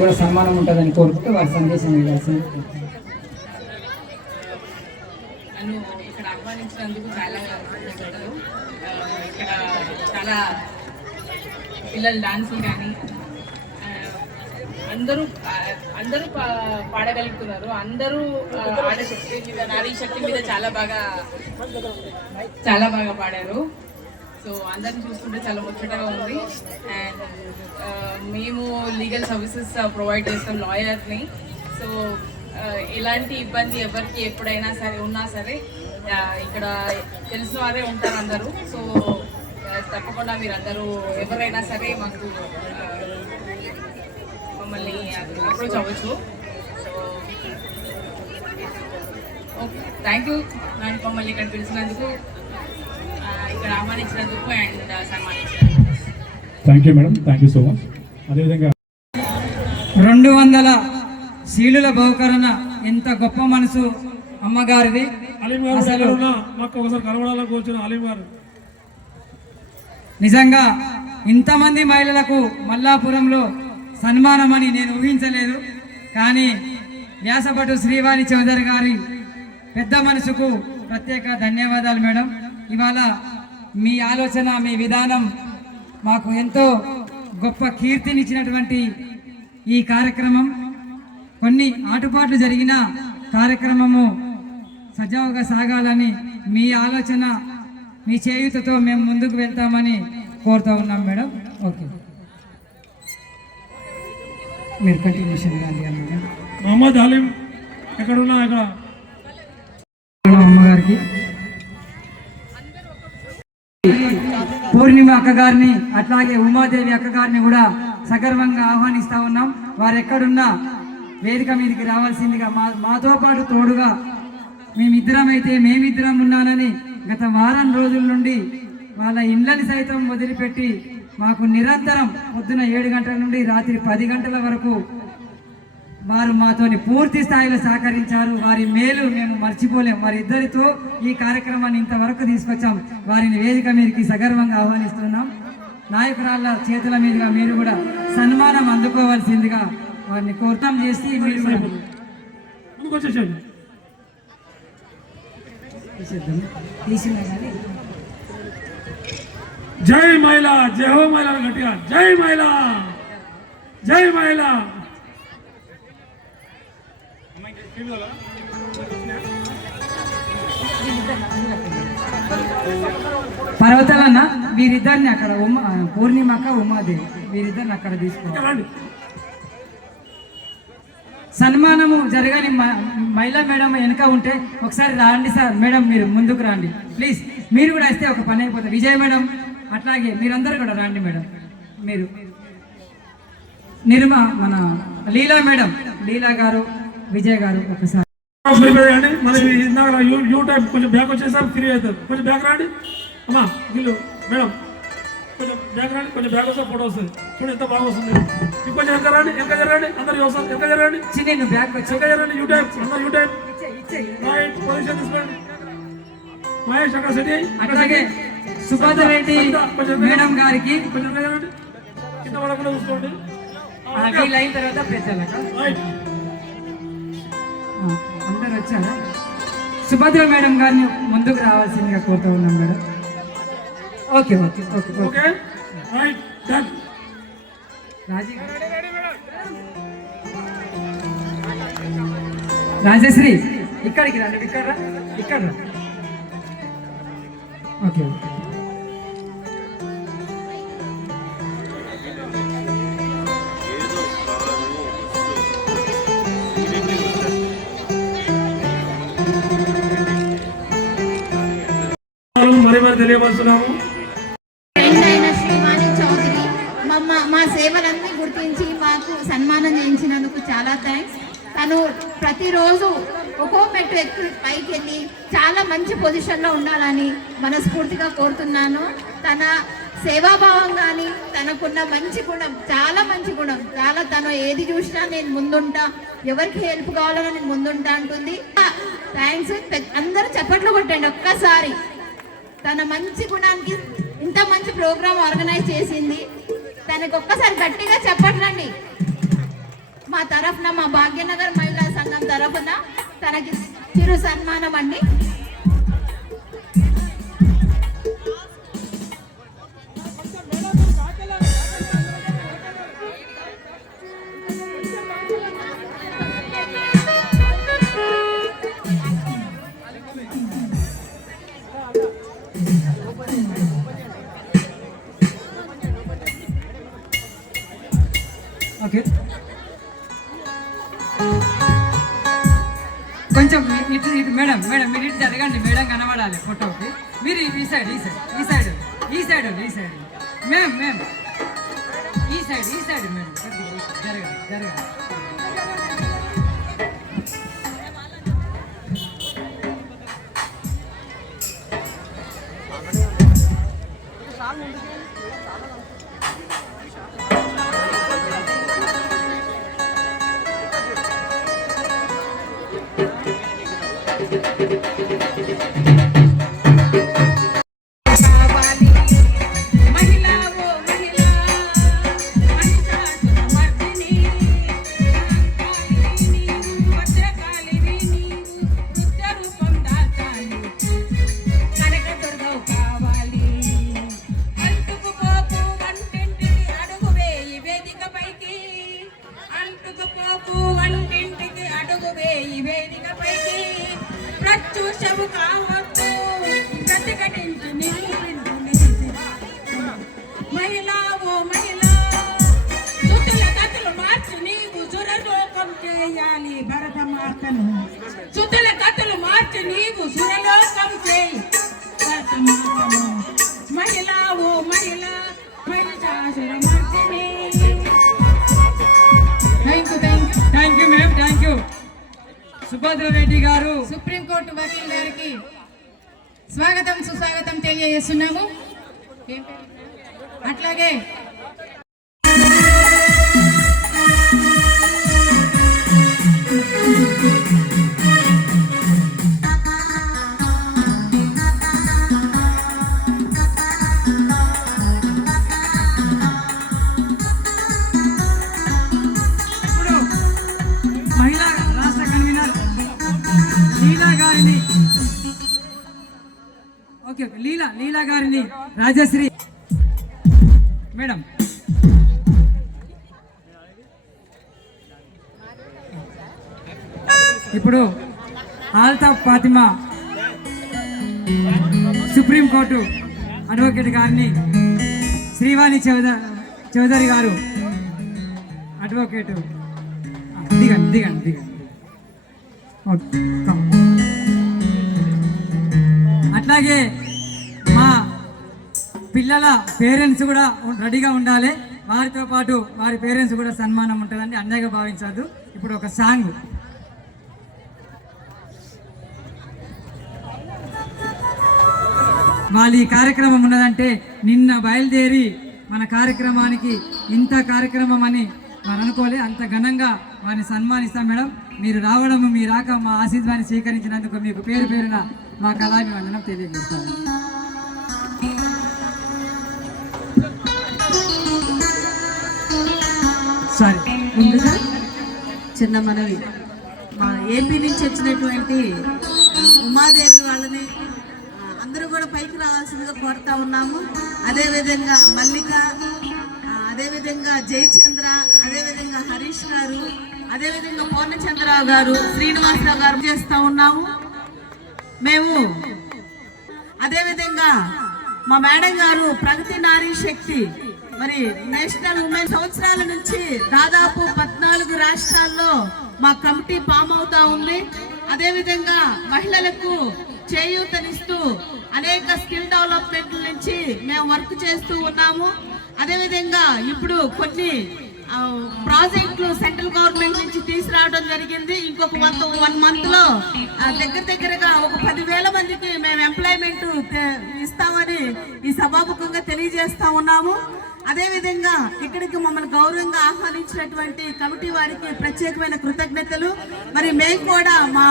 కూడా సన్మానం ఉంటుందని కోరుకుంటూ వారి సందేశం ఇవ్వాల్సింది. నన్ను ఇక్కడ ఆహ్వానించినందుకు చాలా ఇక్కడ చాలా పిల్లల డాన్సులు కానీ అందరూ పాడగలుగుతున్నారు. అందరూ ఆడశక్తి మీద, నారీ శక్తి మీద చాలా బాగా పాడారు. సో అందరిని చూస్తుంటే చాలా ముచ్చటగా ఉంది. అండ్ మేము లీగల్ సర్వీసెస్ ప్రొవైడ్ చేస్తాం, లాయర్ని. సో ఎలాంటి ఇబ్బంది ఎవరికి ఎప్పుడైనా సరే ఉన్నా సరే ఇక్కడ తెలిసిన వారే ఉంటారు అందరూ. సో తప్పకుండా మీరందరూ ఎవరైనా సరే మాకు మమ్మల్ని అప్రోచ్ అవ్వచ్చు. సో ఓకే, థ్యాంక్ యూ నాకు మమ్మల్ని ఇక్కడ పిలిచినందుకు, ఇక్కడ ఆహ్వానించినందుకు అండ్ సన్మానించినందుకు. Thank you madam, thank you so much. అదేవిధంగా 200 శీలుల బహుకరణ, ఎంత గొప్ప మనసు అమ్మగారిది. అసలు నిజంగా ఇంతమంది మహిళలకు మల్లాపురంలో సన్మానం అని నేను ఊహించలేదు. కానీ వ్యాసభటు శ్రీవాణి చౌదరి గారి పెద్ద మనసుకు ప్రత్యేక ధన్యవాదాలు మేడం. ఇవాళ మీ ఆలోచన, మీ విధానం మాకు ఎంతో గొప్ప కీర్తినిచ్చినటువంటి ఈ కార్యక్రమం, కొన్ని ఆటుపాట్లు జరిగిన కార్యక్రమము సజావుగా సాగాలని మీ ఆలోచన, మీ చేయూతతో మేము ముందుకు వెళ్తామని కోరుతూ ఉన్నాం మేడం. ఓకే, మీరు కంటిన్యూషన్ మహమ్మద్ అలీం ఎక్కడున్నా ఇక్కడ అమ్మగారికి, పూర్ణిమ అక్కగారిని, అట్లాగే ఉమాదేవి అక్కగారిని కూడా సగర్వంగా ఆహ్వానిస్తూ ఉన్నాం. వారు ఎక్కడున్నా వేదిక మీదకి రావాల్సిందిగా, మాతో పాటు తోడుగా మేమిద్దరం ఉన్నానని గత వారం రోజుల నుండి వాళ్ళ ఇండ్లని సైతం వదిలిపెట్టి మాకు నిరంతరం పొద్దున 7 గంటల నుండి రాత్రి 10 గంటల వరకు వారు మాతోని పూర్తి స్థాయిలో సహకరించారు. వారి మేలు మేము మర్చిపోలేం. వారిద్దరితో ఈ కార్యక్రమాన్ని ఇంతవరకు తీసుకొచ్చాం. వారిని వేదిక మీదకి సగర్వంగా ఆహ్వానిస్తున్నాం. నాయకురాళ్ళ చేతుల మీదుగా మీరు కూడా సన్మానం అందుకోవాల్సిందిగా వారిని కోర్తం చేసి మీరు జై మహిళా, జై హో మహిళా, గట్టిగా జై మహిళా, జై మహిళా. పర్వతాలన్న వీరిద్దరిని అక్కడ పూర్ణిమక, ఉమాదేవి వీరిద్దరిని అక్కడ తీసుకోవాలి. సన్మానము జరగని మహిళా మేడం వెనుక ఉంటే ఒకసారి రాండి సార్. మేడం మీరు ముందుకు రండి ప్లీజ్. మీరు కూడా వస్తే ఒక పని అయిపోతుంది. విజయ్ మేడం అట్లాగే మీరందరూ కూడా రండి మేడం. మీరు మన లీలా మేడం, లీలా గారు, విజయ్ గారు ఒకసారి కొంచెం బ్యాక్ వచ్చేసారి ఫ్రీ అవుతారు. కొంచెం బ్యాక్ రండి అమ్మా, వీళ్ళు మేడం కొంచెం బ్యాక్ రండి, కొంచెం బ్యాక్ వస్తే ఫోటో వస్తుంది. చూడండి ఎంత బాగా వస్తుంది. ఇంకొంచెం ఎంత రండి, ఎంత జరగండి, అందరు చూస్తారు. ఎంత జరగండి, చిన్న బ్యాక్ వచ్చి ఎంత జరగండి. యూటైప్ అందరు యూటైప్ పొజిషన్ తీసుకోండి. మహేష్ అక్కడ సెట్ అయ్యి, అట్లాగే సుభద్ర రెడ్డి మేడం గారికి కొంచెం జరగండి, కింద పడకుండా చూసుకోండి. అయిన తర్వాత పెద్దలక అందరు వచ్చారా? సుభద్ర మేడం గారిని ముందుకు రావాల్సిందిగా కోరుతూ ఉన్నాం madam. Okay okay okay okay Rajashree ఇక్కడికి రండి, ఇక్కడ ఓకే ఓకే. తెలియపరుస్తున్నాము. శ్రీవాణి చౌదరి మా సేవలన్నీ గుర్తించి మాకు సన్మానం చేయించినందుకు చాలా థ్యాంక్స్. తను ప్రతిరోజు ఒక్కో మెట్టు ఎక్కువ పైకి వెళ్ళి చాలా మంచి పొజిషన్లో ఉండాలని మనస్ఫూర్తిగా కోరుతున్నాను. తన సేవాభావం కానీ తనకున్న మంచి గుణం, చాలా మంచి గుణం, చాలా తను ఏది చూసినా నేను ముందుంటా, ఎవరికి హెల్ప్ కావాలన్నా నేను ముందుంటా అంటుంది. థ్యాంక్స్. అందరూ చప్పట్లు కొట్టండి ఒక్కసారి. తన మంచి గుణానికి ఇంత మంచి ప్రోగ్రామ్ ఆర్గనైజ్ చేసింది. తనకు ఒక్కసారి గట్టిగా చెప్పట్లండి. మా తరఫున మా భాగ్యనగర్ మహిళా సంఘం తరఫున తనకి చిరు సన్మానం అండి. ఓకే, కొంచెం ఇటు ఇటు మేడం మేడం మీరు ఇటు జరగండి, మేడం కనబడాలి ఫోటోకి. మీరు ఈ సైడ్ ఈ సైడ్ ఈ సైడ్ ఈ సైడ్ ఈ సైడ్ మేము ఈ సైడ్ మేడం జరగండి జరగండి. ప్రత్యూషము కావద్దు ప్రతిఘటించు మహిళా ఓ మహిళా సుతుల కథలు మార్చి నీవు సురలోకం చేయాలి భరతమాతను. సుతుల కథలు మార్చి నీవు సురలోకం చేయి భరతమాతను. మహిళా ఓ మహిళా మహిళాసురమర్దిని. Thank you madam, thank you. Subhadra Reddy గారు సుప్రీంకోర్టు వకీల్ గారికి స్వాగతం సుస్వాగతం తెలియజేస్తున్నాము. అట్లాగే ఇప్పుడు మహిళా రాష్ట్ర కన్వీనర్ లీలా గారిని, ఓకే లీలా గారిని రాజశ్రీ మేడం ఇప్పుడు ఆల్తాఫ్ ఫాతిమా సుప్రీంకోర్టు అడ్వకేట్ గారిని శ్రీవాణి చౌదరి గారు అడ్వకేటు దిగండి ఓకే. అట్లాగే మా పిల్లల పేరెంట్స్ కూడా రెడీగా ఉండాలి. వారితో పాటు వారి పేరెంట్స్ కూడా సన్మానం ఉంటుందండి, అన్నయ్యగా భావించద్దు. ఇప్పుడు ఒక సాంగ్ వాళ్ళ ఈ కార్యక్రమం ఉన్నదంటే నిన్న బయలుదేరి మన కార్యక్రమానికి ఇంత కార్యక్రమం అని వారు అనుకోలే. అంత ఘనంగా వారిని సన్మానిస్తాం మేడం. మీరు రావడము, మీ రాక మా ఆశీర్వాదాన్ని స్వీకరించినందుకు మీకు పేరు పేరున మా కళాభివందనం తెలియజేస్తాము. సారీ, ముందుగా చిన్న మనవి, మా ఏపీ నుంచి వచ్చినటువంటి ఉమాదేవి వాళ్ళని అందరూ కూడా పైకి రావాల్సిందిగా కోరుతా ఉన్నాము. అదేవిధంగా మల్లిక, అదేవిధంగా జయచంద్ర, అదేవిధంగా హరీష్ గారు, అదేవిధంగా పూర్ణచంద్రరావు గారు, శ్రీనివాసరావు గారు చేస్తూ ఉన్నాము మేము. అదేవిధంగా మా మేడం గారు ప్రగతి నారీ శక్తి, మరి నేషనల్ ఉమెన్ సంవత్సరాల నుంచి దాదాపు 14 రాష్ట్రాల్లో మా కమిటీ ఫామ్ అవుతా ఉంది. అదేవిధంగా మహిళలకు చేయూతనిస్తూ అనేక స్కిల్ డెవలప్మెంట్ నుంచి మేము వర్క్ చేస్తూ ఉన్నాము. అదేవిధంగా ఇప్పుడు కొన్ని ప్రాజెక్టులు సెంట్రల్ గవర్నమెంట్ నుంచి తీసుకురావడం జరిగింది. ఇంకొక 1 month లో దగ్గరగా ఒక 10,000 మందికి మేము ఎంప్లాయ్మెంట్ ఇస్తామని ఈ సభాముఖంగా తెలియజేస్తా ఉన్నాము. అదేవిధంగా ఇక్కడికి మమ్మల్ని గౌరవంగా ఆహ్వానించినటువంటి కమిటీ వారికి ప్రత్యేకమైన కృతజ్ఞతలు. మరి మేము కూడా మా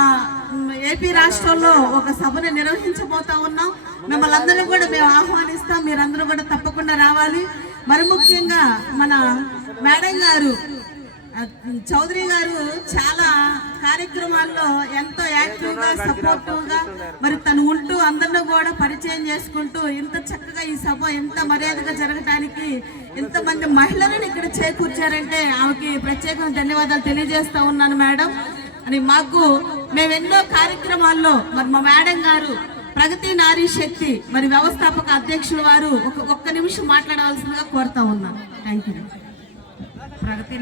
ఏపీ రాష్ట్రంలో ఒక సభను నిర్వహించబోతా ఉన్నాం. మిమ్మల్ని అందరూ కూడా మేము ఆహ్వానిస్తాం, మీరందరూ కూడా తప్పకుండా రావాలి. మరి ముఖ్యంగా మన మేడం గారు చౌదరి గారు చాలా కార్యక్రమాల్లో ఎంతో యాక్టివ్గా సపోర్టివ్గా మరి తను ఉంటూ అందరిని కూడా పరిచయం చేసుకుంటూ ఇంత చక్కగా ఈ సభ ఎంత మర్యాదగా జరగడానికి ఇంతమంది మహిళలను ఇక్కడ చేకూర్చారంటే ఆమెకి ప్రత్యేకంగా ధన్యవాదాలు తెలియజేస్తా ఉన్నాను మేడం అని. మాకు మేము ఎన్నో కార్యక్రమాల్లో మరి మా మేడం గారు ప్రగతి నారీ శక్తి మరి వ్యవస్థాపక అధ్యక్షుల వారు ఒక్క నిమిషం మాట్లాడవలసిందిగా కోరుతా ఉన్నాను. Thank you. ప్రగతి